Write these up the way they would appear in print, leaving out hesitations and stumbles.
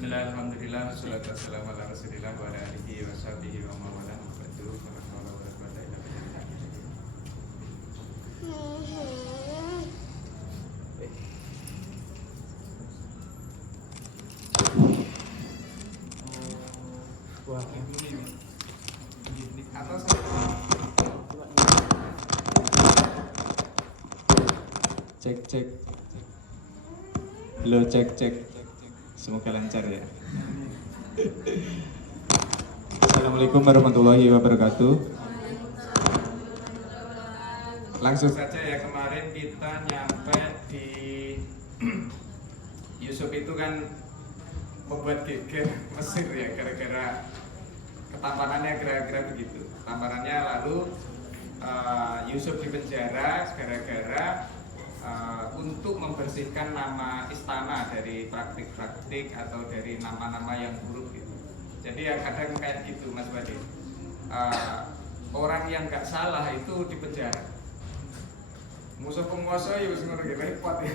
Bismillah, alhamdulillah, wassalatu wassalamu ala rasulillah wa ala alihi wa sahbihi wa mawala mabadu wa rahmatullahi wa barakatuh. Wah, ini atau cek. Lo cek. Semoga lancar ya. Assalamualaikum warahmatullahi wabarakatuh. langsung saja ya, kemarin kita nyampe di Yusuf itu kan membuat geger Mesir ya, gara-gara ketampanannya, kira-kira begitu. Ketampanannya lalu Yusuf dipenjara gara-gara untuk membersihkan nama istana dari praktik-praktik atau dari nama-nama yang buruk gitu. Jadi ya kadang kayak gitu Mas Bade, orang yang nggak salah itu dipenjara. Musuh penguasa ya wis ngono iki, repot ya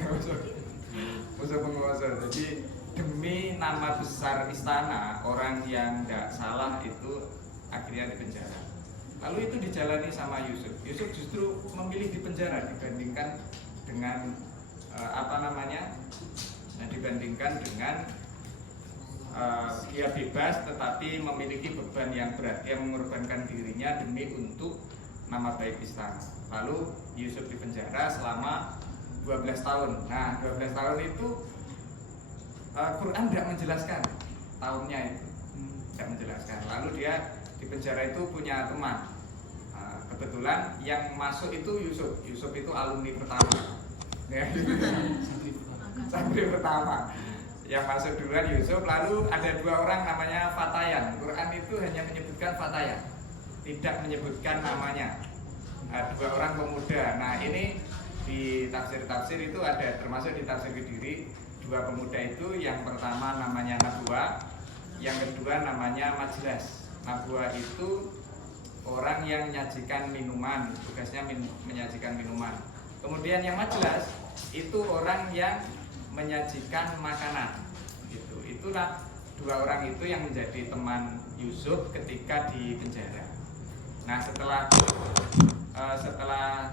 musuh penguasa. Jadi demi nama besar istana, orang yang nggak salah itu akhirnya dipenjara. Lalu itu dijalani sama Yusuf. Yusuf justru memilih dipenjara dibandingkan dengan dibandingkan dengan dia bebas tetapi memiliki beban yang berat. Dia mengorbankan dirinya demi untuk nama baik istana. Lalu Yusuf dipenjara selama 12 tahun. Nah, 12 tahun itu Quran tidak menjelaskan tahunnya itu, tidak menjelaskan. Lalu dia dipenjara itu punya teman. Kebetulan yang masuk itu Yusuf. Yusuf itu alumni pertama. Ya, santri pertama. Yang masuk duluan Yusuf. Lalu ada dua orang namanya Fatayan. Quran itu hanya menyebutkan Fatayan, tidak menyebutkan namanya. Dua orang pemuda. Nah, ini di tafsir-tafsir itu ada, termasuk di tafsir Kediri. Dua pemuda itu, yang pertama namanya Nabwa, yang kedua namanya Majlas. Nabwa itu orang yang menyajikan minuman, tugasnya menyajikan minuman. Kemudian yang Majlas itu orang yang menyajikan makanan. Gitu. Itulah dua orang itu yang menjadi teman Yusuf ketika di penjara. Nah, setelah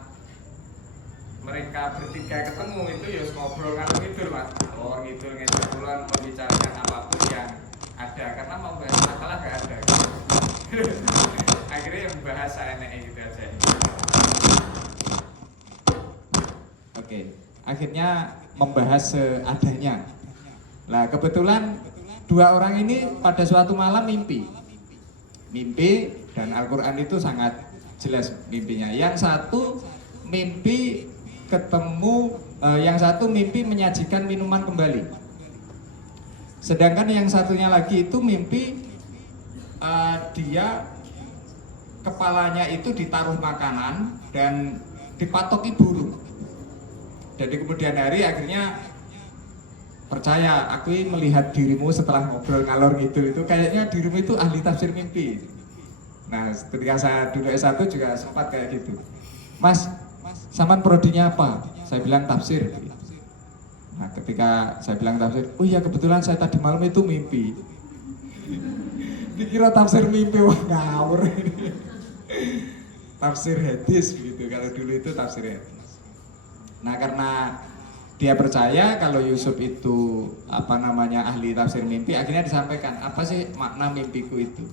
mereka bertiga ketemu itu ya ngobrol ngalor ngidul Mas. Oh, ngidul kulon membicarakan apapun yang ada, karena mau bahas masalah gak ada. Akhirnya yang bahas enaknya gitu aja. Oke, akhirnya membahas seadanya. Nah, kebetulan dua orang ini pada suatu malam mimpi, dan Al-Quran itu sangat jelas mimpinya. Yang satu mimpi yang satu mimpi menyajikan minuman kembali. Sedangkan yang satunya lagi itu mimpi dia kepalanya itu ditaruh makanan dan dipatoki burung. Jadi kemudian hari akhirnya percaya, aku melihat dirimu setelah ngobrol ngalor gitu, itu kayaknya dirimu itu ahli tafsir mimpi. Nah, ketika saya dulu S1 juga sempat kayak gitu. Mas, saman prodinya apa? Saya bilang tafsir. Nah, ketika saya bilang tafsir, oh iya kebetulan saya tadi malam itu mimpi. Dikira tafsir mimpi, wah ngawur. Tafsir hadis gitu, kalau dulu itu tafsir hadis. Nah, karena dia percaya kalau Yusuf itu ahli tafsir mimpi, akhirnya disampaikan, apa sih makna mimpiku itu?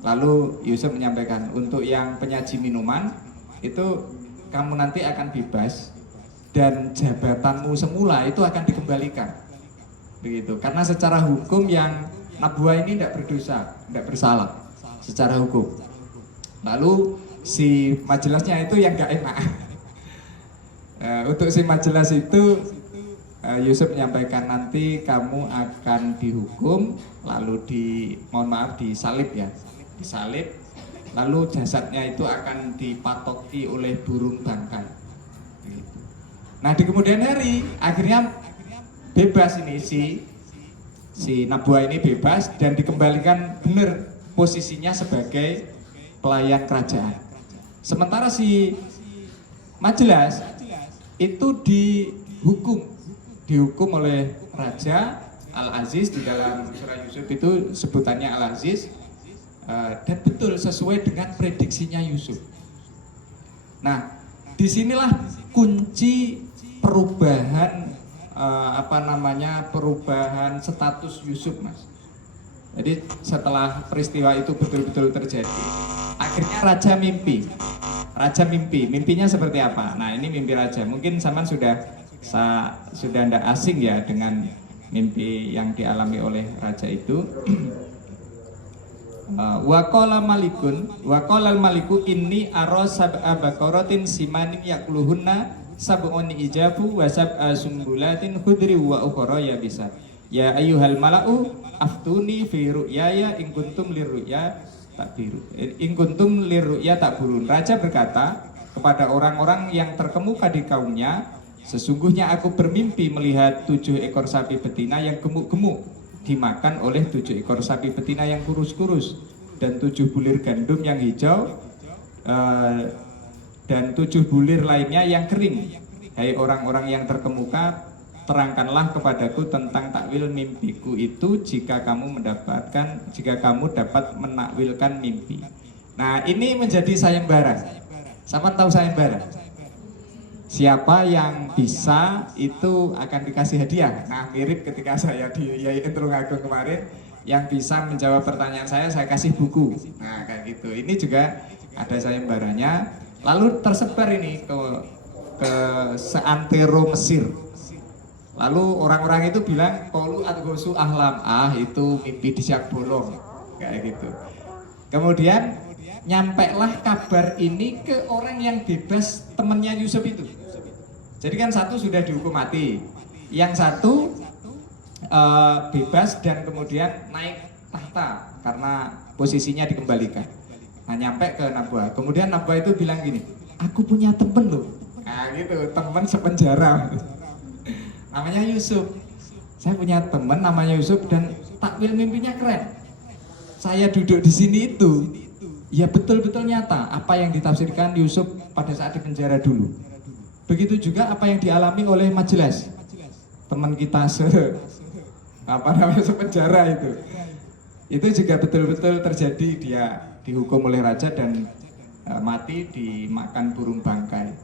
Lalu Yusuf menyampaikan, untuk yang penyaji minuman itu kamu nanti akan bebas dan jabatanmu semula itu akan dikembalikan. Begitu. Karena secara hukum yang Nabwa ini tidak berdosa, tidak bersalah secara hukum. Lalu si majelasnya itu yang gak enak. Untuk si majelas itu Yusuf menyampaikan, nanti kamu akan dihukum, lalu disalib ya. Disalib, lalu jasadnya itu akan dipatoki oleh burung bangkai. Nah, di kemudian hari akhirnya bebas ini si Nabwa ini bebas dan dikembalikan benar posisinya sebagai pelayan kerajaan. Sementara si Majlas itu dihukum oleh raja Al-Aziz, di dalam surah Yusuf itu sebutannya Al-Aziz, dan betul sesuai dengan prediksinya Yusuf. Nah, disinilah kunci perubahan perubahan status Yusuf, Mas. Jadi setelah peristiwa itu betul-betul terjadi, akhirnya raja mimpi. Mimpinya seperti apa? Nah, ini mimpi raja. Mungkin zaman sudah tidak asing ya dengan mimpi yang dialami oleh raja itu. Waqala al-maliku inni ara sab'a baqaratin simanin yakluhunna sab'un ijabu wa sab'a sumbulatin khudri wa ukhra yabisat. Ya ayyuhal mala'u aftuni fi ru'yaya in kuntum lirru'ya takburun. Raja berkata kepada orang-orang yang terkemuka di kaumnya, sesungguhnya aku bermimpi melihat 7 ekor sapi betina yang gemuk-gemuk dimakan oleh 7 ekor sapi betina yang kurus-kurus, dan 7 bulir gandum yang hijau, dan 7 bulir lainnya yang kering. Hai orang-orang yang terkemuka, terangkanlah kepadaku tentang takwil mimpiku itu jika kamu dapat menakwilkan mimpi. Nah, ini menjadi sayembara. Sama tahu sayembara? Siapa yang bisa itu akan dikasih hadiah. Nah, mirip ketika saya di Yai Tulungagung kemarin, yang bisa menjawab pertanyaan saya kasih buku. Nah, kayak gitu. Ini juga ada sayembaranya. Lalu tersebar ini ke seantero Mesir. Lalu orang-orang itu bilang qalu adghosu ahlam, itu mimpi disiak bolong, kayak gitu. Kemudian nyampailah kabar ini ke orang yang bebas, temannya Yusuf itu. Jadi kan satu sudah dihukum mati, yang satu bebas dan kemudian naik tahta karena posisinya dikembalikan. Nah, nyampe ke Nabwa. Kemudian Nabwa itu bilang gini, aku punya temen loh. Nah gitu, temen sepenjara. Namanya Yusuf. Saya punya teman namanya Yusuf dan takwil mimpinya keren. Saya duduk di sini itu, ya betul-betul nyata apa yang ditafsirkan Yusuf pada saat di penjara dulu. Begitu juga apa yang dialami oleh Majelas, teman kita sepenjara itu. Itu juga betul-betul terjadi, dia dihukum oleh raja dan mati dimakan burung bangkai.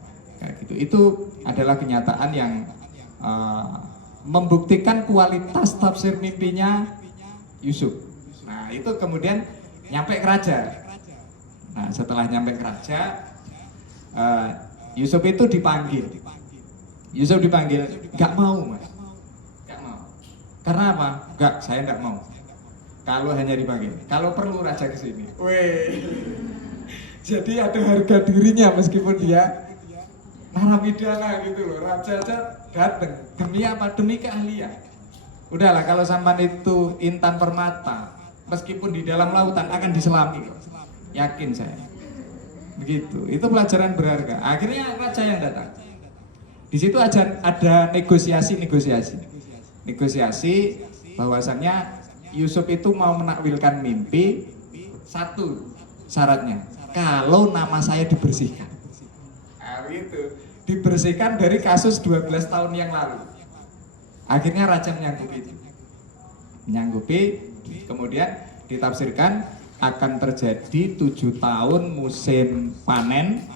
Kayak gitu. Itu adalah kenyataan yang membuktikan kualitas tafsir mimpinya Yusuf. Nah, itu kemudian nyampe ke raja. Nah, setelah nyampe ke raja, Yusuf itu dipanggil. Gak mau, Mas. Gak mau. Karena apa? Saya gak mau. Kalau hanya dipanggil. Kalau perlu raja ke sini. Weh. Jadi ada harga dirinya meskipun dia narapidana gitu loh. Raja aja datang demi apa? Demi keahlian. Udahlah, kalau sampan itu intan permata, meskipun di dalam lautan akan diselami, yakin saya. Begitu. Itu pelajaran berharga. Akhirnya raja yang datang. Di situ ada negosiasi bahwasannya Yusuf itu mau menakwilkan mimpi. Satu syaratnya, kalau nama saya dibersihkan. Gitu. Dibersihkan dari kasus 12 tahun yang lalu. Akhirnya raja menyanggupi, kemudian ditafsirkan akan terjadi 7 tahun musim panen,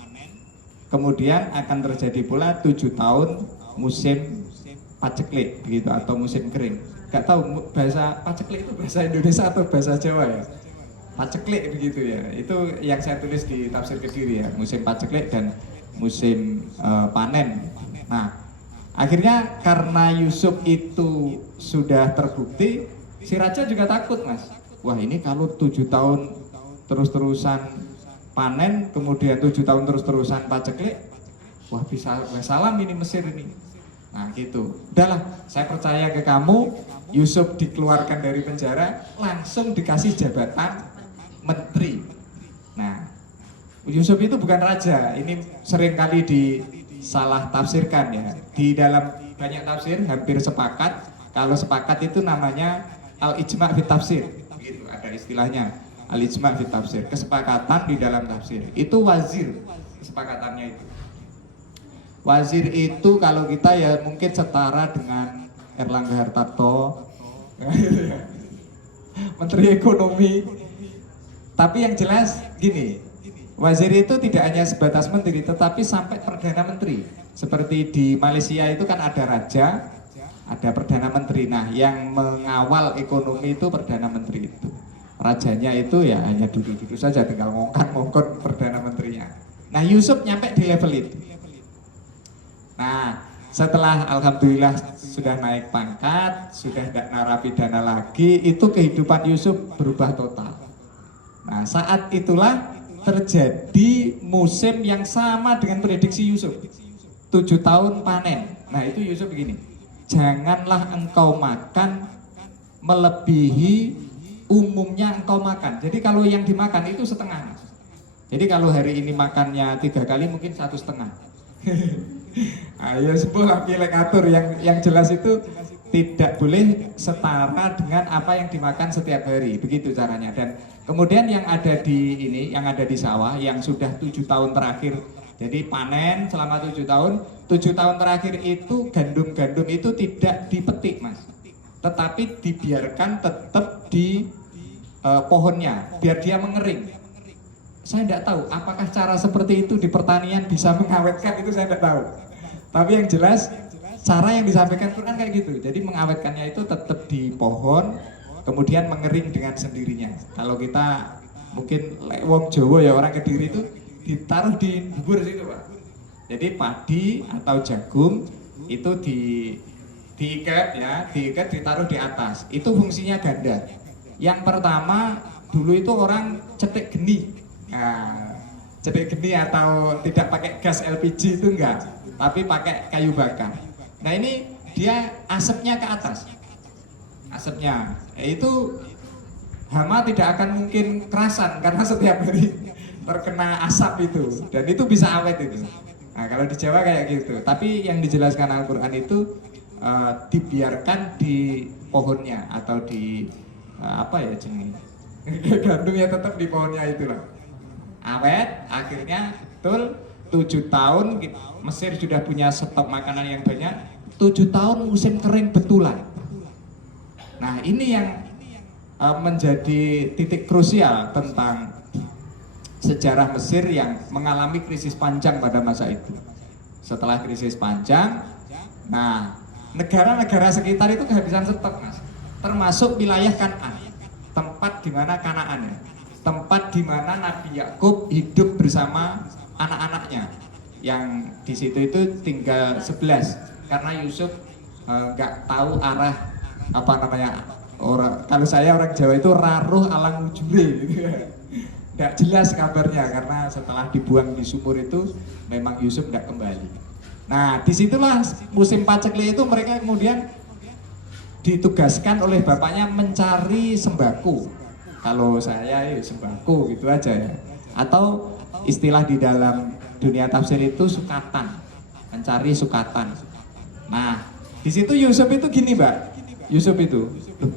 kemudian akan terjadi pula 7 tahun musim paceklik begitu, atau musim kering. Gak tahu bahasa paceklik itu bahasa Indonesia atau bahasa Jawa ya. Paceklik begitu ya. Itu yang saya tulis di tafsir Kediri ya, musim paceklik dan musim panen. Nah, akhirnya karena Yusuf itu sudah terbukti, si raja juga takut, Mas. Wah, ini kalau 7 tahun terus-terusan panen, kemudian 7 tahun terus-terusan paceklik, wah bisa salam ini Mesir ini. Nah gitu, udahlah, saya percaya ke kamu. Yusuf dikeluarkan dari penjara, langsung dikasih jabatan menteri. Nah, Yusuf itu bukan raja, ini seringkali disalah tafsirkan ya. Di dalam banyak tafsir hampir sepakat, kalau sepakat itu namanya al-ijma' fit tafsir. Begitu, ada istilahnya al-ijma' fit tafsir, kesepakatan di dalam tafsir. Itu wazir kesepakatannya itu. Wazir itu kalau kita ya mungkin setara dengan Erlangga Hartarto, Menteri Ekonomi. Tapi yang jelas gini, wazir itu tidak hanya sebatas menteri, tetapi sampai perdana menteri. Seperti di Malaysia itu kan ada raja, ada perdana menteri. Nah, yang mengawal ekonomi itu perdana menteri itu. Rajanya itu ya hanya duduk-duduk saja, tinggal ngongkon perdana menterinya. Nah, Yusuf nyampe di level itu. Nah, setelah alhamdulillah sudah naik pangkat, sudah tidak narapidana lagi, itu kehidupan Yusuf berubah total. Nah, saat itulah terjadi musim yang sama dengan prediksi Yusuf. 7 tahun panen. Nah, itu Yusuf begini. Janganlah engkau makan melebihi umumnya engkau makan. Jadi kalau yang dimakan itu setengah. Jadi kalau hari ini makannya 3 kali mungkin 1,5. Ayo sebuah pilih atur yang jelas itu tidak boleh setara dengan apa yang dimakan setiap hari, begitu caranya. Dan kemudian yang ada di ini, yang ada di sawah, yang sudah 7 tahun terakhir, jadi panen selama 7 tahun, 7 tahun terakhir itu gandum-gandum itu tidak dipetik, Mas, tetapi dibiarkan tetap di pohonnya, biar dia mengering. Saya tidak tahu apakah cara seperti itu di pertanian bisa mengawetkan, itu saya tidak tahu. Tapi yang jelas cara yang disampaikan Quran kayak gitu. Jadi mengawetkannya itu tetap di pohon, kemudian mengering dengan sendirinya. Kalau kita mungkin wong Jawa ya, orang Kediri itu ditaruh di bubur situ, Pak. Jadi padi atau jagung itu diikat ya, diikat ditaruh di atas. Itu fungsinya ganda. Yang pertama dulu itu orang cetek geni. Nah, cetek geni atau tidak pakai gas LPG itu enggak, tapi pakai kayu bakar. Nah, ini dia asapnya ke atas. Asapnya itu hama tidak akan mungkin kerasan karena setiap hari terkena asap itu, dan itu bisa awet itu. Nah, kalau di Jawa kayak gitu. Tapi yang dijelaskan Al-Qur'an itu dibiarkan di pohonnya atau di apa ya jenis gandumnya tetap di pohonnya itulah. Awet, akhirnya betul 7 tahun Mesir sudah punya stok makanan yang banyak. 7 tahun musim kering betulan. Nah, ini yang menjadi titik krusial tentang sejarah Mesir yang mengalami krisis panjang pada masa itu. Setelah krisis panjang, nah negara-negara sekitar itu kehabisan stok, Mas. Termasuk wilayah Kan'an, tempat di mana Kanaan ya, tempat di mana Nabi Yakub hidup bersama anak-anaknya, yang di situ itu tinggal 11 karena Yusuf nggak tahu arah apa namanya, kalau saya orang Jawa itu raruh alang ujure gitu ya. Nggak jelas kabarnya karena setelah dibuang di sumur itu memang Yusuf nggak kembali. Nah, disitulah musim paceklik itu mereka kemudian ditugaskan oleh bapaknya mencari sembako. Kalau saya ya sembako gitu aja ya. Atau istilah di dalam dunia tafsir itu sukatan, mencari sukatan. Nah, di situ Yusuf itu gini, Mbak. Yusuf itu, loh,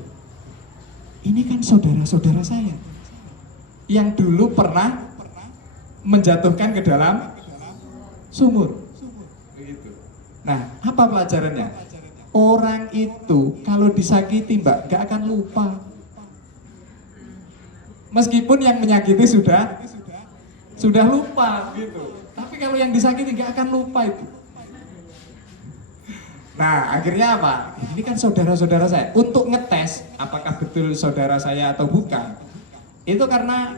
ini kan saudara-saudara saya yang dulu pernah menjatuhkan ke dalam sumur. Nah, apa pelajarannya? Orang itu kalau disakiti, Mbak, gak akan lupa. Meskipun yang menyakiti sudah lupa gitu. Tapi kalau yang disakiti gak akan lupa itu. Nah, akhirnya apa? Ini kan saudara-saudara saya. Untuk ngetes apakah betul saudara saya atau bukan, itu karena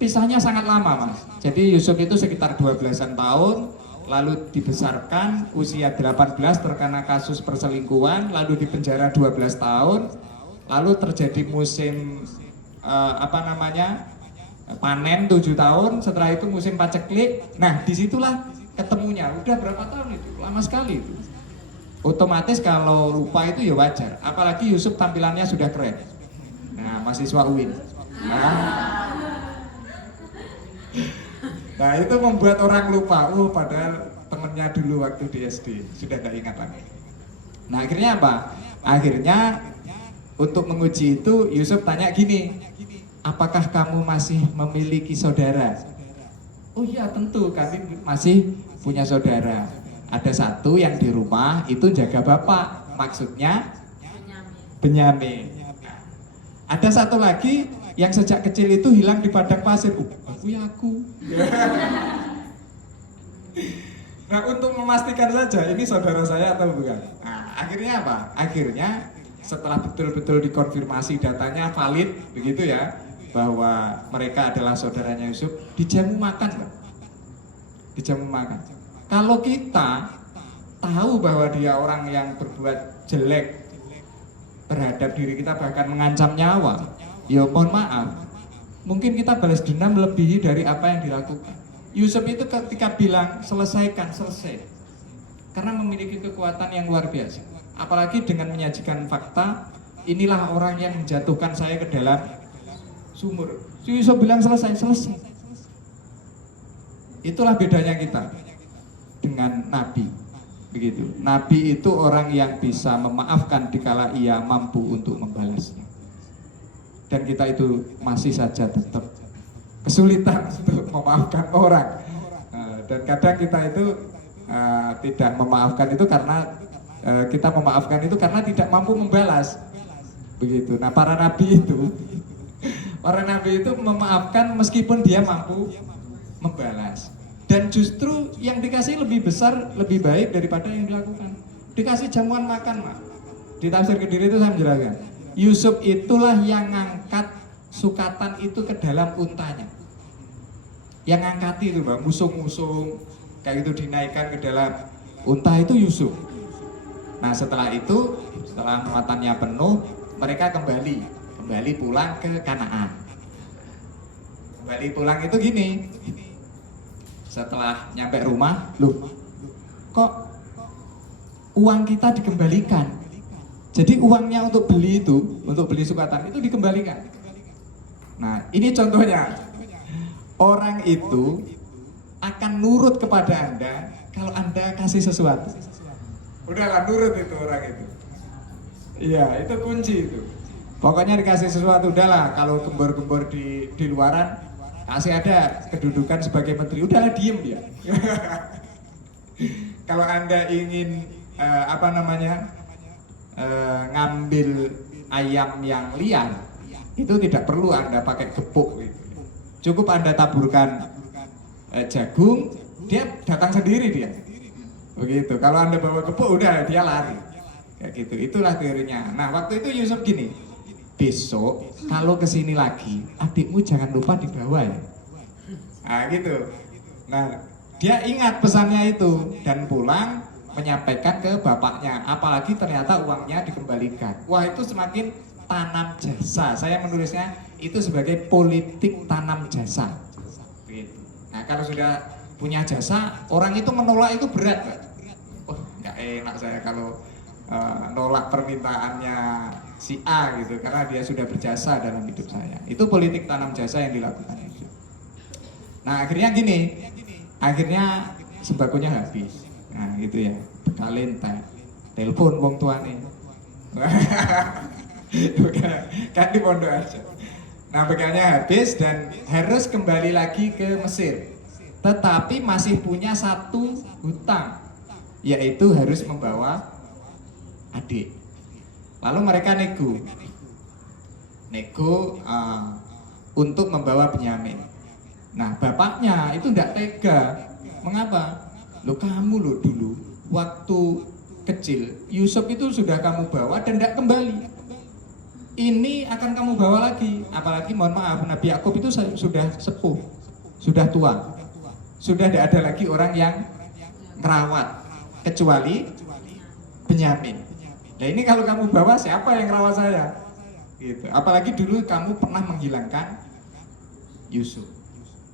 pisahnya sangat lama, Mas. Jadi Yusuf itu sekitar 12-an tahun, lalu dibesarkan usia 18 terkena kasus perselingkuhan, lalu dipenjara 12 tahun, lalu terjadi musim panen 7 tahun, setelah itu musim paceklik. Nah, disitulah ketemunya. Udah berapa tahun itu? Lama sekali itu. Otomatis kalau lupa itu ya wajar. Apalagi Yusuf tampilannya sudah keren. Nah, mahasiswa UIN. Nah, itu membuat orang lupa. Padahal temennya dulu waktu di SD sudah gak ingat lagi. Nah, akhirnya apa? Akhirnya untuk menguji itu Yusuf tanya gini, apakah kamu masih memiliki saudara? Oh iya, tentu kami masih punya saudara. Ada satu yang di rumah itu jaga bapak, maksudnya Benyamin. Ada satu lagi yang sejak kecil itu hilang di padang pasir. Aku. Nah, untuk memastikan saja ini saudara saya atau bukan. Nah, akhirnya apa? Akhirnya setelah betul-betul dikonfirmasi datanya valid begitu ya, bahwa mereka adalah saudaranya Yusuf, dijamu makan, Pak. Dijamu makan. Kalau kita tahu bahwa dia orang yang berbuat jelek terhadap diri kita, bahkan mengancam nyawa, ya mohon maaf, mungkin kita balas dendam melebihi dari apa yang dilakukan. Yusuf itu ketika bilang selesaikan, selesai, karena memiliki kekuatan yang luar biasa. Apalagi dengan menyajikan fakta, inilah orang yang menjatuhkan saya ke dalam sumur. Yusuf bilang selesai, selesai. Itulah bedanya kita dengan Nabi. Begitu. Nabi itu orang yang bisa memaafkan dikala ia mampu untuk membalasnya. Dan kita itu masih saja tetap kesulitan untuk memaafkan orang. Dan kadang kita itu tidak memaafkan itu karena kita memaafkan itu karena tidak mampu membalas. Begitu. Nah, para nabi itu memaafkan meskipun dia mampu membalas. Dan justru yang dikasih lebih besar, lebih baik daripada yang dilakukan. Dikasih jamuan makan, Mak. Di tafsir Kediri itu saya menjelaskan, Yusuf itulah yang ngangkat sukatan itu ke dalam untanya. Yang ngangkat itu, Bang, musung-musung kayak itu dinaikkan ke dalam unta itu Yusuf. Nah, setelah itu, setelah muatannya penuh, mereka kembali pulang ke Kanaan. Kembali pulang itu gini. Setelah nyampe rumah, loh, kok uang kita dikembalikan? Jadi uangnya untuk beli sukatan itu dikembalikan. Nah, ini contohnya. Orang itu akan nurut kepada Anda kalau Anda kasih sesuatu. Udahlah, nurut itu orang itu. Iya, itu kunci itu. Pokoknya dikasih sesuatu, udahlah, kalau gembor-gembor di luaran, kasih ada kedudukan sebagai menteri, udahlah diem dia. Kalau Anda ingin ngambil ayam yang liar, itu tidak perlu Anda pakai gepuk gitu. Cukup Anda taburkan jagung, dia datang sendiri dia. Begitu. Kalau Anda bawa gepuk, udah dia lari. Kayak gitu. Itulah teorinya. Nah, waktu itu Yusuf gini, besok kalau kesini lagi, adikmu jangan lupa dibawa ya. Nah gitu. Nah, dia ingat pesannya itu dan pulang menyampaikan ke bapaknya. Apalagi ternyata uangnya dikembalikan. Wah, itu semakin tanam jasa. Saya menulisnya itu sebagai politik tanam jasa. Gitu. Nah, kalau sudah punya jasa, orang itu menolak itu berat, Pak. Oh, nggak enak saya kalau nolak permintaannya si A gitu, karena dia sudah berjasa dalam hidup saya. Itu politik tanam jasa yang dilakukan itu. Nah, akhirnya gini, akhirnya sembakonya habis. Nah, gitu ya, bekalin telepon wong tuane. Kan di pondok aja. Nah, bekalnya habis dan harus kembali lagi ke Mesir. Tetapi masih punya satu hutang, yaitu harus membawa adik. Lalu mereka nego untuk membawa Benyamin. Nah, bapaknya itu tidak tega. Mengapa? Loh, kamu loh dulu waktu kecil Yusuf itu sudah kamu bawa dan tidak kembali. Ini akan kamu bawa lagi. Apalagi mohon maaf, Nabi Yakub itu sudah sepuh, sudah tua, sudah tidak ada lagi orang yang merawat kecuali Benyamin. Nah, ini kalau kamu bawa, siapa yang rawat saya? Gitu. Apalagi dulu kamu pernah menghilangkan Yusuf.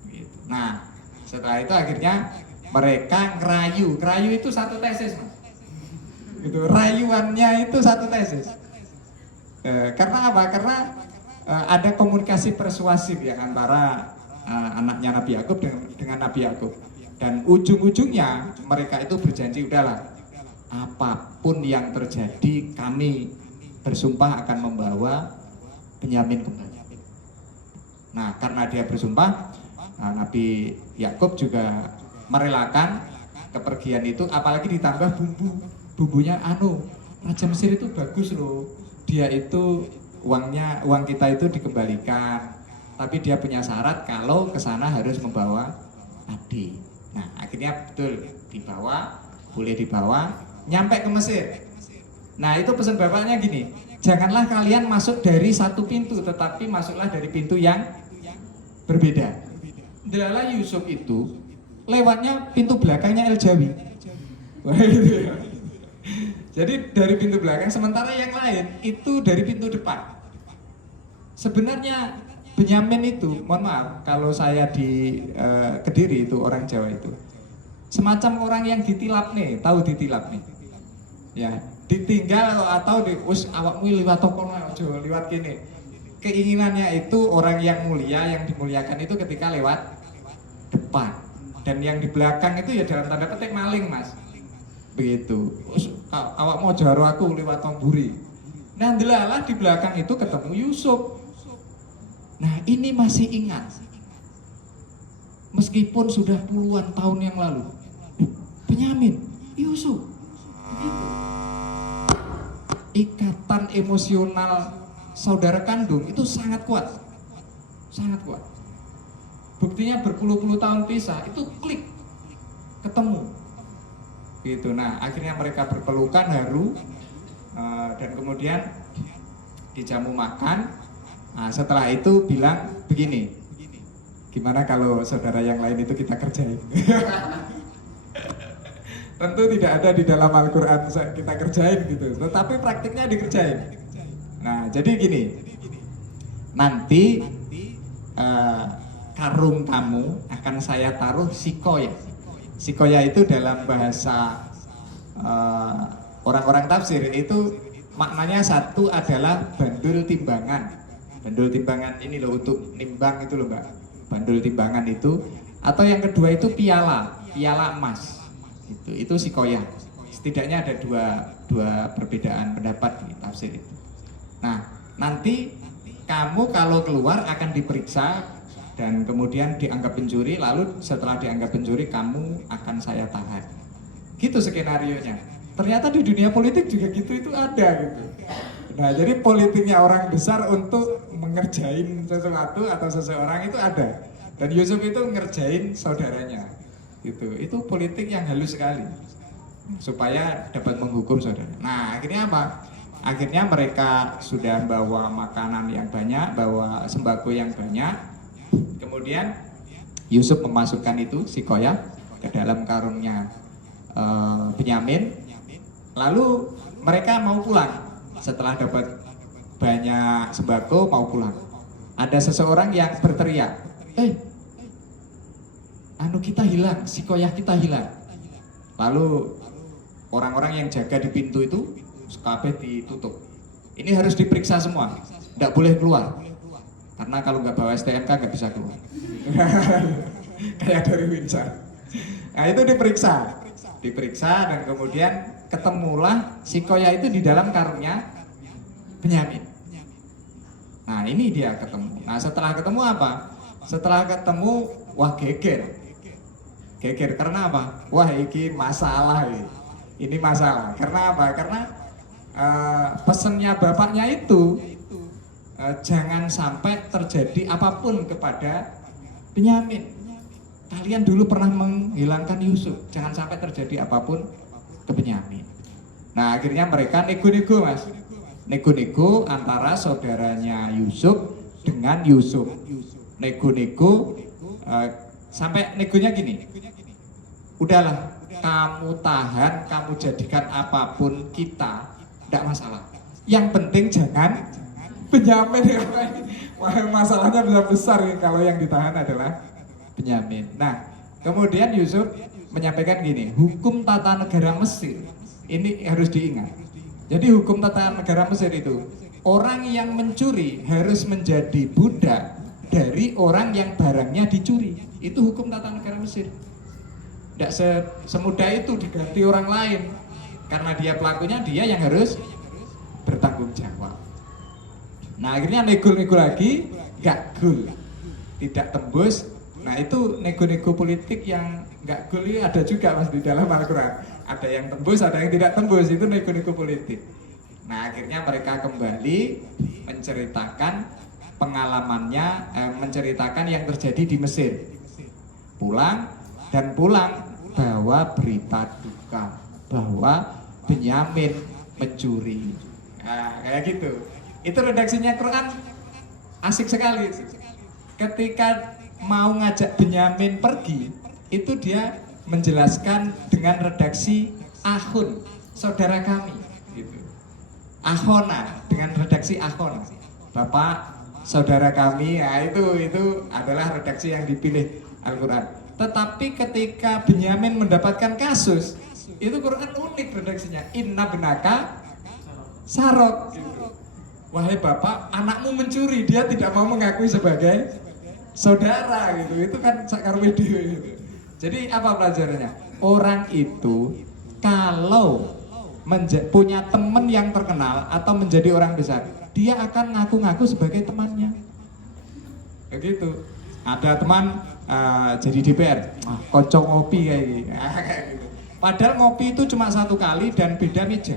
Gitu. Nah, setelah itu akhirnya mereka ngerayu. Ngerayu itu satu tesis, Mas. Gitu. Rayuannya itu satu tesis. Karena apa? Karena ada komunikasi persuasif ya antara anaknya Nabi Yakub dengan Nabi Yakub. Dan ujung-ujungnya mereka itu berjanji, udahlah, apapun yang terjadi kami bersumpah akan membawa Benyamin kembali. Nah, karena dia bersumpah, Nabi Yakub juga merelakan kepergian itu, apalagi ditambah bumbunya Raja Mesir itu bagus loh. Dia itu uang kita itu dikembalikan, tapi dia punya syarat kalau ke sana harus membawa adik. Nah, akhirnya betul boleh dibawa, nyampe ke Mesir. Nah, itu pesan bapaknya gini, janganlah kalian masuk dari satu pintu, tetapi masuklah dari pintu yang berbeda. Delala Yusuf itu lewatnya pintu belakangnya El Jawi. Wah, gitu ya. Jadi dari pintu belakang, sementara yang lain itu dari pintu depan. Sebenarnya Benyamin itu, mohon maaf kalau saya di Kediri itu orang Jawa itu semacam orang yang ditilap nih, tahu ditilap nih, ya ditinggal atau us awakmu liwat toko ojo liwat kini. Keinginannya itu orang yang mulia, yang dimuliakan itu ketika lewat depan, dan yang di belakang itu ya dalam tanda petik maling, mas. Begitu, awak mau jaro aku lewat Tomburi. Nah, delalah di belakang itu ketemu Yusuf. Nah, ini masih ingat, meskipun sudah puluhan tahun yang lalu. Benyamin, Yusuf, begitu. Ikatan emosional saudara kandung itu sangat kuat, sangat kuat. Buktinya berpuluh-puluh tahun pisah itu klik, ketemu. Gitu. Nah, akhirnya mereka berpelukan haru, dan kemudian dijamu makan. Nah, setelah itu bilang begini, gimana kalau saudara yang lain itu kita kerjain? Tentu tidak ada di dalam Al-Quran kita kerjain gitu, tetapi praktiknya dikerjain. Nah, jadi gini, nanti karung kamu akan saya taruh sikoya. Sikoya itu dalam bahasa orang-orang tafsir itu maknanya satu adalah bandul timbangan. Bandul timbangan ini loh, untuk nimbang itu loh mbak, bandul timbangan itu. Atau yang kedua itu piala emas, itu sikoya. Setidaknya ada dua perbedaan pendapat di tafsir itu. Nah, nanti kamu kalau keluar akan diperiksa dan kemudian dianggap pencuri, lalu setelah dianggap pencuri kamu akan saya tahan. Gitu skenarionya. Ternyata di dunia politik juga gitu, itu ada gitu. Nah, jadi politiknya orang besar untuk mengerjain sesuatu atau seseorang itu ada. Dan Yusuf itu ngerjain saudaranya. Gitu. Itu politik yang halus sekali. Supaya dapat menghukum saudara. Nah, akhirnya apa? Akhirnya mereka sudah bawa makanan yang banyak, bawa sembako yang banyak. Kemudian Yusuf memasukkan itu sikoya ke dalam karungnya Benyamin. Lalu mereka mau pulang setelah dapat banyak sembako, mau pulang. Ada seseorang yang berteriak, kita hilang, sikoya kita hilang. Lalu orang-orang yang jaga di pintu itu kabeh ditutup. Ini harus diperiksa semua, tidak boleh keluar. Karena kalau nggak bawa STNK nggak bisa keluar. Kayak dari Wincar. Nah, itu diperiksa dan kemudian ketemulah sikoya itu di dalam karungnya Benyamin. Nah, ini dia ketemu. Nah, setelah ketemu apa? Setelah ketemu, wah geger karena apa? Wah, ini masalah ini. Ini masalah. Karena apa? Karena pesennya bapaknya itu jangan sampai terjadi apapun kepada Benyamin. Kalian dulu pernah menghilangkan Yusuf, jangan sampai terjadi apapun ke Benyamin. Nah, akhirnya mereka nego-nego, mas. Nego-nego antara saudaranya Yusuf dengan Yusuf. Nego-nego sampai negonya gini, udahlah, kamu tahan, kamu jadikan apapun kita, tidak masalah. Yang penting jangan Benyamin. Wah, masalahnya besar kalau yang ditahan adalah Benyamin. Nah, kemudian Yusuf menyampaikan gini, hukum tata negara Mesir ini harus diingat. Jadi hukum tata negara Mesir itu, orang yang mencuri harus menjadi budak dari orang yang barangnya dicuri. Itu hukum tata negara Mesir. Tidak semudah itu diganti orang lain. Karena dia pelakunya, dia yang harus bertanggung jawab. Nah, akhirnya nego-nego lagi, gak gol, tidak tembus. Nah, itu nego-nego politik yang gak gol ini ada juga mas di dalam Al-Quran. Ada yang tembus, ada yang tidak tembus, itu nego-nego politik. Nah, akhirnya mereka kembali menceritakan pengalamannya, menceritakan yang terjadi di Mesir. Pulang bawa berita duka bahwa Benyamin mencuri. Nah, kayak gitu. Itu redaksinya Quran asik sekali. Ketika mau ngajak Benyamin pergi, itu dia menjelaskan dengan redaksi ahun, saudara kami, gitu. Ahona dengan redaksi ahon, bapak saudara kami. Ya, itu adalah redaksi yang dipilih Al-Quran. Tetapi ketika Benyamin mendapatkan kasus, itu Quran unik redaksinya. Inna benaka sarok, gitu. Wahai bapak, anakmu mencuri, dia tidak mau mengakui sebagai saudara, gitu. Itu kan sakar video gitu. Jadi apa pelajarannya? Orang itu kalau punya teman yang terkenal atau menjadi orang besar, dia akan ngaku-ngaku sebagai temannya. Begitu. Ada teman jadi DPR, kocok ngopi kayak gitu. Padahal ngopi itu cuma 1 kali dan beda meja.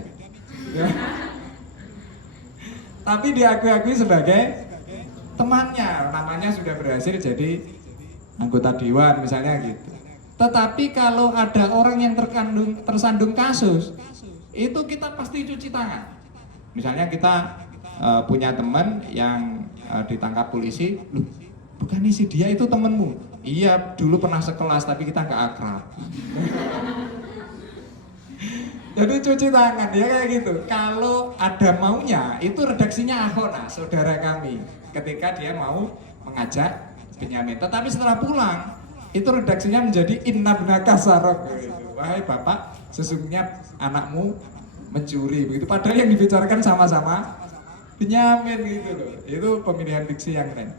Tapi diakui sebagai temannya, namanya sudah berhasil jadi anggota dewan misalnya gitu. Tetapi kalau ada orang yang tersandung kasus, itu kita pasti cuci tangan. Misalnya kita punya teman yang ditangkap polisi, loh, bukan sih dia itu temenmu? Iya, dulu pernah sekelas tapi kita nggak akrab. Jadi cuci tangan ya kayak gitu. Kalau ada maunya, itu redaksinya ahona, saudara kami. Ketika dia mau mengajak Benyamin, tetapi setelah pulang, itu redaksinya menjadi inna benaka sarok. Wahai bapak, sesungguhnya anakmu mencuri, begitu. Padahal yang dibicarakan sama-sama Benyamin gitu loh. Itu pemilihan diksi yang keren.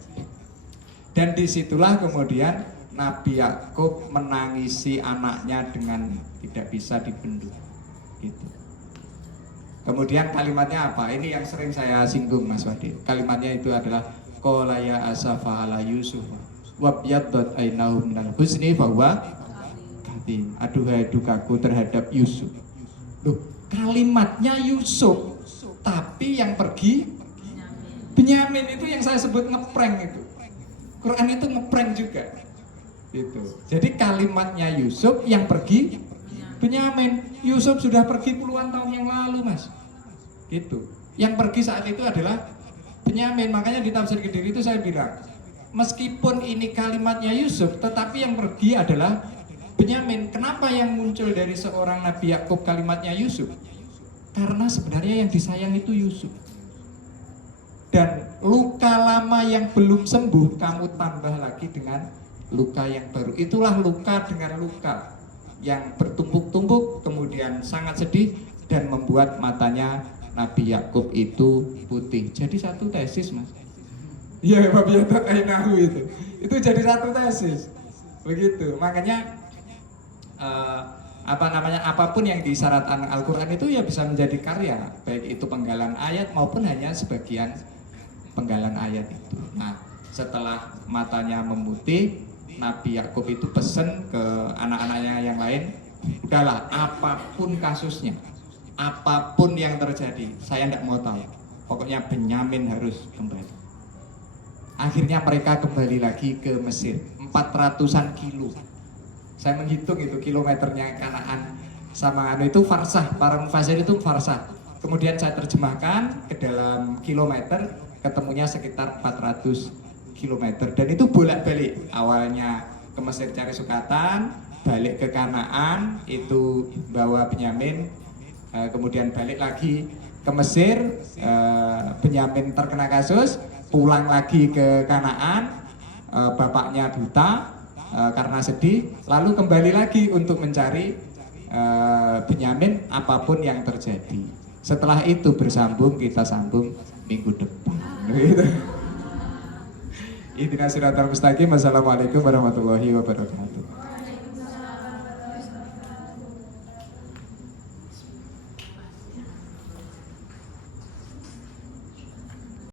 Dan disitulah kemudian Nabi Yakub menangisi anaknya dengan tidak bisa dibendung. Gitu. Kemudian kalimatnya apa? Ini yang sering saya singgung Mas Wadi. Kalimatnya itu adalah qala ya asafa ala Yusuf wabyaddat ainahu minal husni fahuwa kadim. Aduhai dukaku terhadap Yusuf. Loh, kalimatnya Yusuf, tapi yang pergi Benyamin. Itu yang saya sebut ngeprank itu. Quran itu ngeprank juga. Gitu. Jadi kalimatnya Yusuf, yang pergi Benyamin. Yusuf sudah pergi puluhan tahun yang lalu, Mas. Gitu. Yang pergi saat itu adalah Benyamin. Makanya di tafsir Kediri itu saya bilang, meskipun ini kalimatnya Yusuf, tetapi yang pergi adalah Benyamin. Kenapa yang muncul dari seorang Nabi Yakub kalimatnya Yusuf? Karena sebenarnya yang disayang itu Yusuf. Dan luka lama yang belum sembuh, kamu tambah lagi dengan luka yang baru. Itulah luka dengan luka yang bertumpuk-tumpuk, kemudian sangat sedih dan membuat matanya Nabi Yakub itu putih. Jadi satu tesis, Mas. Iya, Babiyatat Ainahu itu. Itu jadi satu tesis. Begitu. Makanya apapun yang disyaratkan Al-Qur'an itu ya bisa menjadi karya, baik itu penggalan ayat maupun hanya sebagian penggalan ayat itu. Nah, setelah matanya memutih, Nabi Yakub itu pesen ke anak-anaknya yang lain, udahlah, apapun kasusnya, apapun yang terjadi, saya tidak mau tahu. Pokoknya Benyamin harus kembali. Akhirnya mereka kembali lagi ke Mesir, 400-an kilo. Saya menghitung itu kilometernya Kanaan sama itu farsah, para mufasir itu farsah. Kemudian saya terjemahkan ke dalam kilometer, ketemunya sekitar 400 kilometer. Dan itu bolak-balik, awalnya ke Mesir cari sukatan, balik ke Kanaan, itu bawa Benyamin, kemudian balik lagi ke Mesir, Benyamin terkena kasus, pulang lagi ke Kanaan, bapaknya buta karena sedih, lalu kembali lagi untuk mencari Benyamin apapun yang terjadi. Setelah itu bersambung, kita sambung minggu depan. Ihdinas siratal mustaqim. Wassalamualaikum warahmatullahi wabarakatuh.